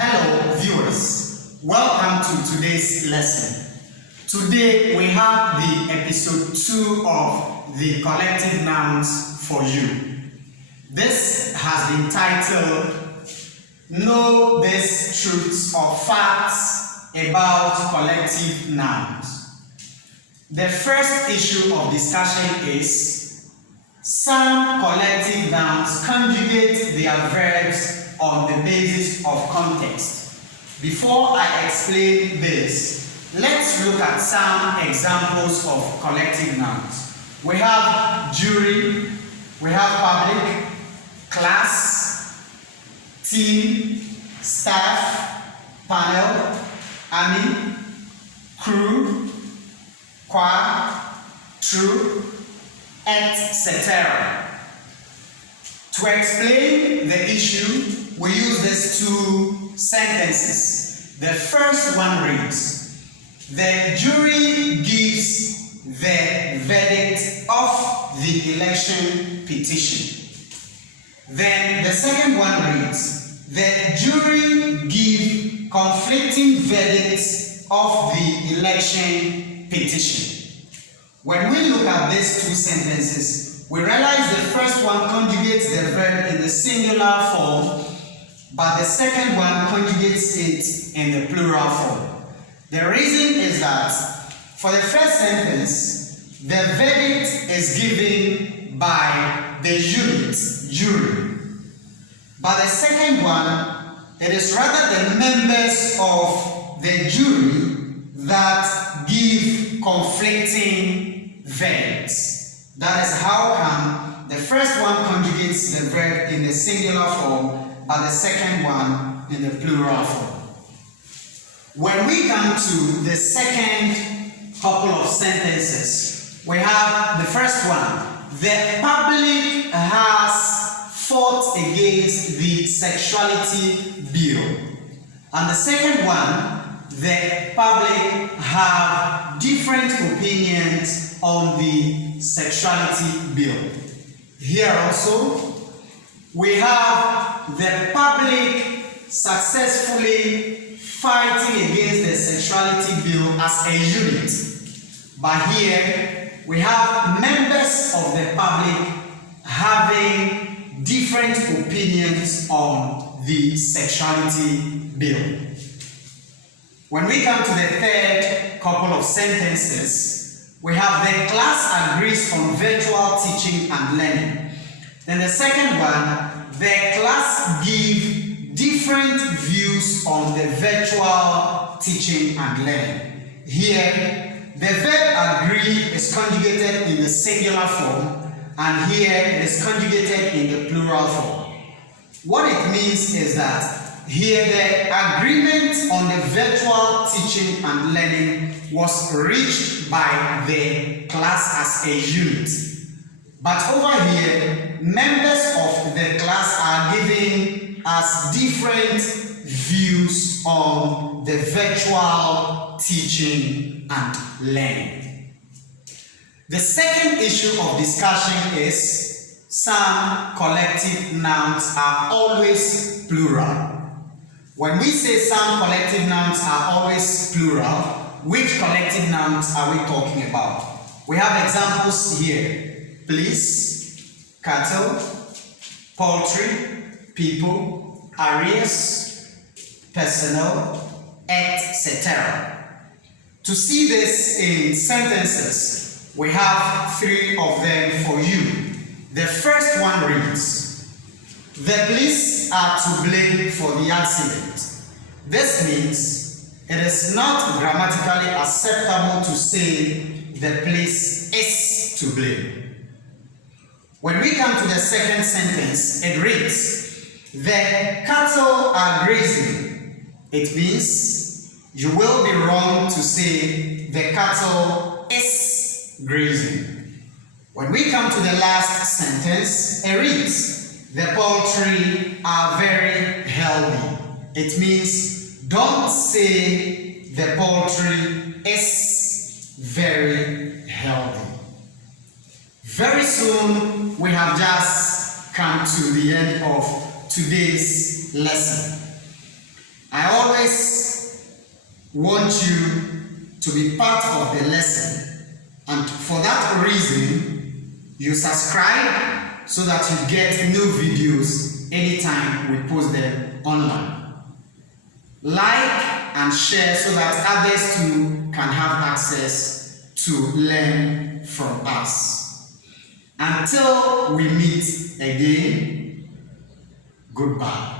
Hello viewers, welcome to today's lesson. Today we have the episode 2 of the collective nouns for you. This has been titled Know These Truths or Facts About Collective Nouns. The first issue of discussion is some collective nouns conjugate their verbs on the basis of context. Before I explain this, let's look at some examples of collective nouns. We have jury, we have public, class, team, staff, panel, army, crew, choir, troop, etc. To explain the issue, we use these two sentences. The first one reads, the jury gives the verdict of the election petition. Then the second one reads, the jury give conflicting verdicts of the election petition. When we look at these two sentences, we realize the first one conjugates the verb in the singular form, but the second one conjugates it in the plural form. The reason is that for the first sentence, the verdict is given by the unit, jury. But the second one, it is rather the members of the jury that give conflicting verdicts. That is how come the first one conjugates the verb in the singular form, but the second one in the plural form. When we come to the second couple of sentences, we have the first one. The public has fought against the sexuality bill. And the second one, the public have different opinions on the sexuality bill. Here also, we have the public successfully fighting against the sexuality bill as a unit. But here, we have members of the public having different opinions on the sexuality bill. When we come to the third couple of sentences, we have the class agrees on virtual teaching and learning. Then the second one, the class give different views on the virtual teaching and learning. Here, the verb agree is conjugated in the singular form, and here it is conjugated in the plural form. What it means is that here the agreement on the virtual teaching and learning was reached by the class as a unit. But over here, members of the class are giving us different views on the virtual teaching and learning. The second issue of discussion is some collective nouns are always plural. When we say some collective nouns are always plural, which collective nouns are we talking about? We have examples here. Police, cattle, poultry, people, arrears, personnel, etc. To see this in sentences, we have three of them for you. The first one reads, the police are to blame for the accident. This means it is not grammatically acceptable to say the police is to blame. When we come to the second sentence, it reads, the cattle are grazing. It means you will be wrong to say the cattle is grazing. When we come to the last sentence, it reads, the poultry are very healthy. It means don't say the poultry is very healthy. Very soon, we have just come to the end of today's lesson. want you to be part of the lesson, and for that reason you subscribe so that you get new videos anytime we post them online. Like and share so that others too can have access to learn from us. Until we meet again, goodbye.